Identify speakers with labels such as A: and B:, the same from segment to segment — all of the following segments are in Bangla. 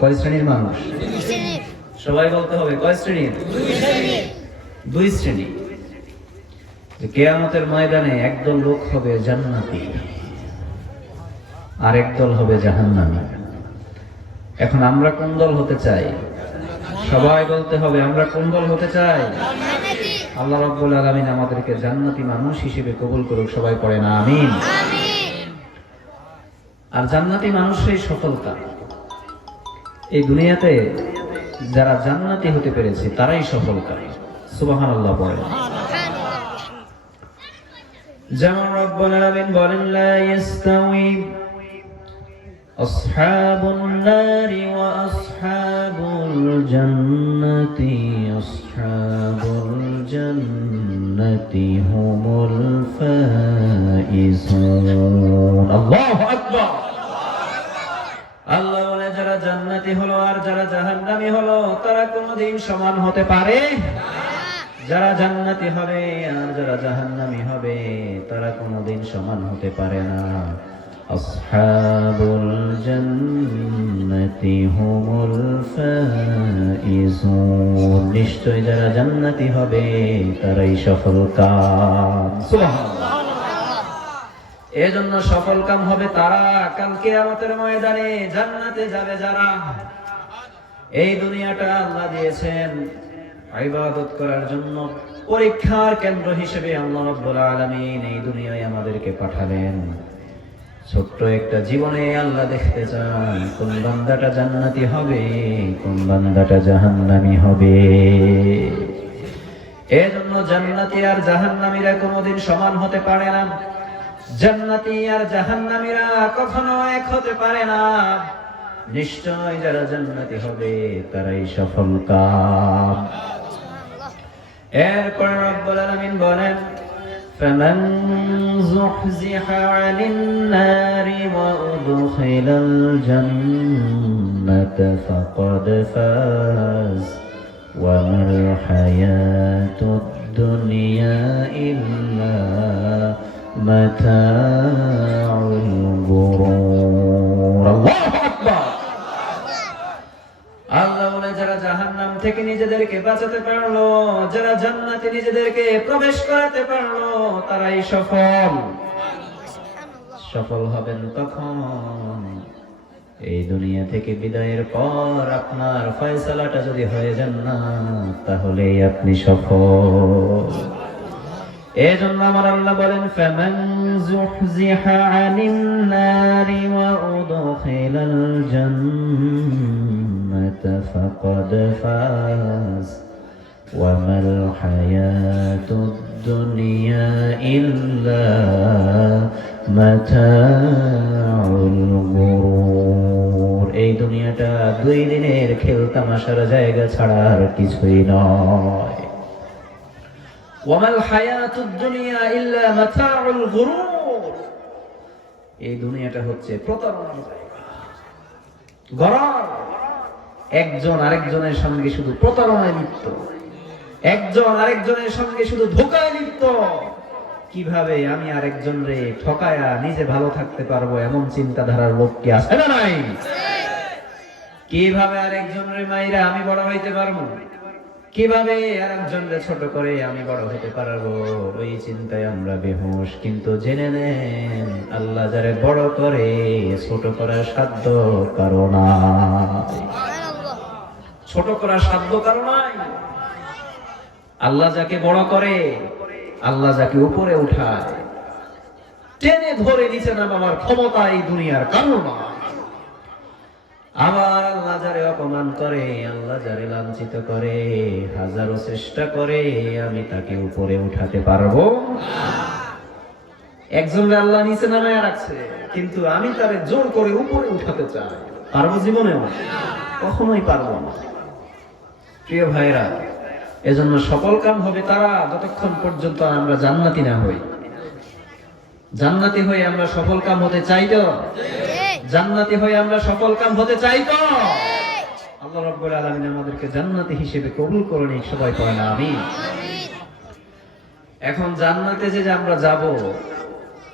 A: কয় শ্রেণির মানুষ? সবাই বলতে হবে কয় শ্রেণির দুই শ্রেণি। কেয়ামতের ময়দানে একদল লোক হবে জান্নাতি আর একদল হবে জাহান্নামী। এখন আমরা কোন দল হতে চাই? সবাই বলতে হবে আমরা কোন দল হতে চাই? আল্লাহ রাব্বুল আলামিন আমাদেরকে জান্নাতি মানুষ হিসেবে কবুল করুক সবাই পড়ে না আমিন। আর জান্নাতি মানুষই সফলতা? এই দুনিয়াতে যারা জান্নাতি হতে পেরেছে, তারাই সফলকারী সুবাহান আল্লাহ বলেন। যেমন রব্বুল আলামিন বলেন, লা ইস্তাউই আসহাবুন নারি ওয়া আসহাবুল জান্নাতি আসহাবুল জান্নাতি হুমুল ফাইজুন আল্লাহু আকবার। আল্লাহ যারা জান্নাতি হলো আর যারা জাহান্নামি হলো, তারা কোনোদিন সমান হতে পারে? যারা জান্নাতি হবে আর যারা জাহান্নামী হবে, তারা কোনোদিন সমান হতে পারে না। আসহাবুল জান্নাতি হুমুল ফাইজুন। নিশ্চয় যারা জান্নাতি হবে, তারাই সফল কাম সুবহানাল্লাহ। এজন্য সফল কাম হবে তারা। কালকে আমাদের ময়দানে জান্নাতে যাবে যারা। এই দুনিয়াটা আল্লাহ দিয়েছেন ইবাদত করার জন্য। পরীক্ষার কেন্দ্র হিসেবে আল্লাহ রাব্বুল আলামিন এই দুনিয়ায় আমাদেরকে পাঠালেন। ছোট্ট একটা জীবনে আল্লাহ দেখতে চান, কোন বান্দাটা জান্নাতি হবে, কোন বান্দাটা জাহান্নামী হবে। এজন্য জান্নাতি আর জাহান্নামীরা কোনোদিন সমান হতে পারে না। জান্নাতি আর জাহান্নামীরা কখনো এক হতে পারে না নিশ্চয় যারা জান্নাতি হবে তারাই সফল কাম এরপর রব্বুল আলামিন বলেন فمن زحزح عن النار وأدخل الجنة فقد فاز وما الحياة الدنيا إلا متاع الغرور الله أكبر আল্লাহ বলে যারা জাহান্নাম থেকে নিজেদেরকে বাঁচাতে পারলো যারা জান্নাতে নিজেদেরকে প্রবেশ করাতে পারলো তারাই সফল সফল হবেন তখন এই দুনিয়া থেকে বিদায়ের পর আপনার ফয়সালাটা যদি হয়ে যান না তাহলে আপনি সফল এজন্য আমার আল্লাহ বলেন, ফামান যুহজিহা আনিন নারি ওয়া উদখিলাল জান্নাতা ফাকাদ ফাজ ওয়া মাল হায়াতুদ দুনিয়া ইল্লা মাতাউল গুরুর। এই দুনিয়াটা দুই দিনের খেল তামাশার জায়গা ছাড়া আর কিছুই নয়। এই দুনিয়াটা হচ্ছে একজন আরেকজনের সঙ্গে শুধু প্রতারণায় লিপ্ত। একজন আরেকজনের সঙ্গে শুধু ধোকায় লিপ্ত। কীভাবে আমি আরেকজন রে ঠকায়া নিজে ভালো থাকতে পারব এমন চিন্তাধারার লোক কি আছে না নাই? কীভাবে আরেকজন রে মাইরা আমি বড় হইতে পারব? কীভাবে আর একজনকে ছোট করে আমি বড় হতে পারব? ওই চিন্তায় আমরা বেহুশ। কিন্তু জেনে নেন, আল্লাহ যারে বড় করে, ছোট করার সাধ্য কারও ছোট করার সাধ্য কারও নাই। আল্লাহ যাকে বড় করে, আল্লাহ যাকে উপরে উঠায়। টেনে ধরে নিচে নামাবার ক্ষমতা এই দুনিয়ার কারও নয় আবার যারে অপমান করে আল্লাহ যারে লাঞ্ছিত করে হাজারো চেষ্টা করে আমি তাকে উপরে উঠাতে পারব। একজন আল্লাহ নিচে নামায় রাখছে কিন্তু আমি তারে জোর করে উপরে উঠাতে চাই। পারব জীবনেও? কখনোই পারব না। প্রিয় ভাইরা এজন্য সকল কাম হবে তারা যতক্ষণ পর্যন্ত আমরা জান্নাতি না হই। জান্নাতি হয়ে আমরা সফল কাম হতে চাই তো? জান্নাতি হয়ে আমরা সফল কাম হতে চাই তো? আল্লাহ রাব্বুল আলামিন আমাদেরকে জান্নাতি হিসেবে কবুল করে নিক সবাই কয় না আমি এখন জান্নাতে যে আমরা যাব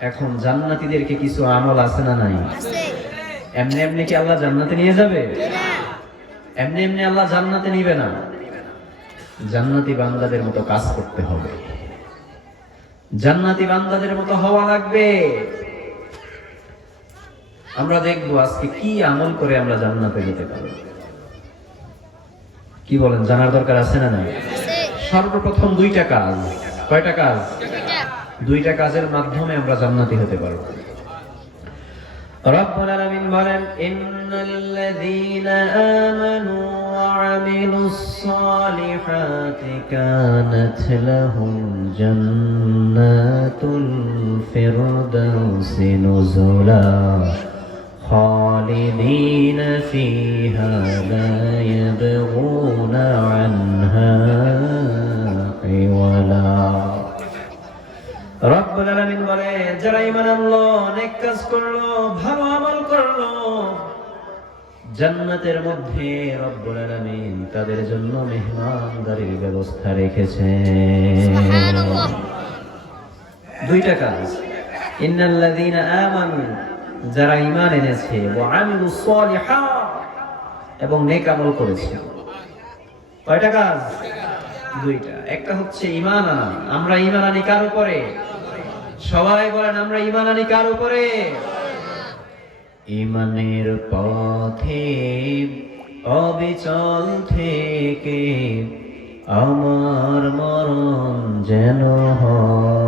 A: এখন জান্নাতীদেরকে কিছু আমল আছে না নাই? এমনি এমনি কি আল্লাহ জান্নাতে নিয়ে যাবে? এমনি এমনি আল্লাহ জান্নাতে নিবে না? জান্নাতি বান্দাদের মতো কাজ করতে হবে। জান্নাতি বান্দাদের মতো হওয়া লাগবে। আমরা দেখব আজকে কি আমল করে আমরা জান্নাতে যেতে পারব কি বলেন জানার দরকার আছে না না সর্বপ্রথম দুইটা কাজ। কয়টা কাজ? দুইটা কাজের মাধ্যমে আমরা জান্নাতি হতে পারব। রব্বুল আলামিন বলেন ইন্নাল্লাযীনা আমানু ওয়া আমিলুস সালিহাতি কানাত লাহুম জান্নাতুল ফিরদাউসি নুজুলা। خالدين فيها لا يبغون عنها عولا রব্বুল আলামিন বলে যারা ঈমান আনলো নেক কাজ করলো ভালো আমল করলো জান্নাতের মধ্যে রব্বুল আলামিন তাদের জন্য মেহমানদারির ব্যবস্থা রেখেছেন দুইটা কাজ ইন্নাল্লাযীনা আমানু যারা ইমান এনেছে এবং নেক আমল করেছে। কয়টা কাজ? দুইটা। একটা হচ্ছে ঈমান আনা। আমরা ঈমান আনি কার উপরে? সবাই বলেন, আমরা ঈমান আনি কার উপরে? ঈমানের পথে, অবিচল থেকে আমার মরণ যেন হয়।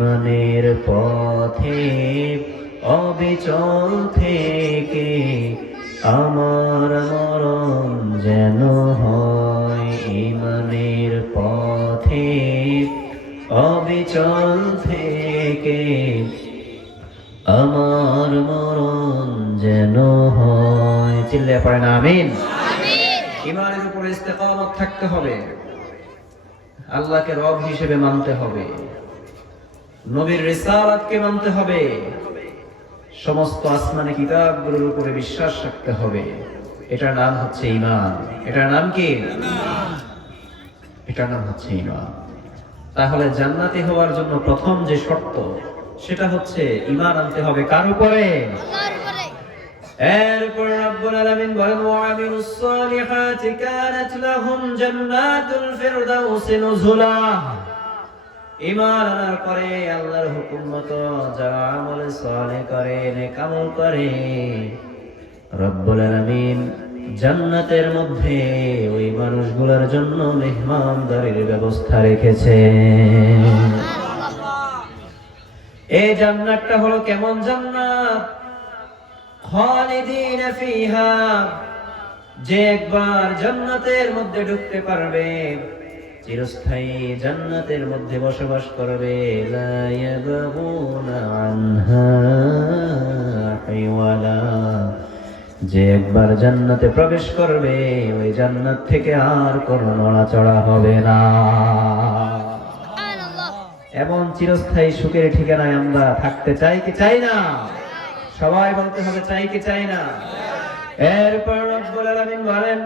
A: ইমানের পথে অবিচল থেকে আমার মরণ যেন হয় ইমানের পথে অবিচল থেকে আমার মরণ যেন হয়। চিল্লে পড়ে না আমিন। ইমানের উপর ইস্তেকামত থাকতে হবে। আল্লাহকে রব হিসেবে মানতে হবে। নবীর রিসালাতকে মানতে হবে। সমস্ত আসমানি কিতাবগুলোর উপরে বিশ্বাস রাখতে হবে। এটার নাম হচ্ছে ইমান এটার নাম কি? এটার নাম হচ্ছে ইমান তাহলে জান্নাতি হওয়ার জন্য প্রথম যে শর্ত সেটা হচ্ছে ইমান আনতে হবে কার উপরে? এরপর রব্বুল আলামিন বলেন ওয়া আমিলুস সালিহাতি কানাত লাহুম জান্নাতুল ফিরদাউসি নুজুলা ঈমান আনার পরে আল্লাহর হুকুম মতো যারা আমল সালেহ করে, নেক আমল করে, রব্বুল আলামিন জান্নাতের মধ্যে ওই মানুষগুলোর জন্য মেহমানদারির ব্যবস্থা রেখেছে এই জান্নাতটা হলো কেমন জান্নাত? খালিদিন ফিহা, যে একবার জান্নাতের মধ্যে ঢুকতে পারবে চিরস্থায়ী জান্নাতের মধ্যে বসবাস করবে। যে একবার জান্নাতে প্রবেশ করবে ওই জান্নাত থেকে আর কোনো নড়াচড়া হবে না। এমন চিরস্থায়ী সুখের ঠিকানায় আমরা থাকতে চাই কি চাই না? সবাই বলতে হবে চাই কি চাই না? এরপর রব্বুল আলামিন বলেন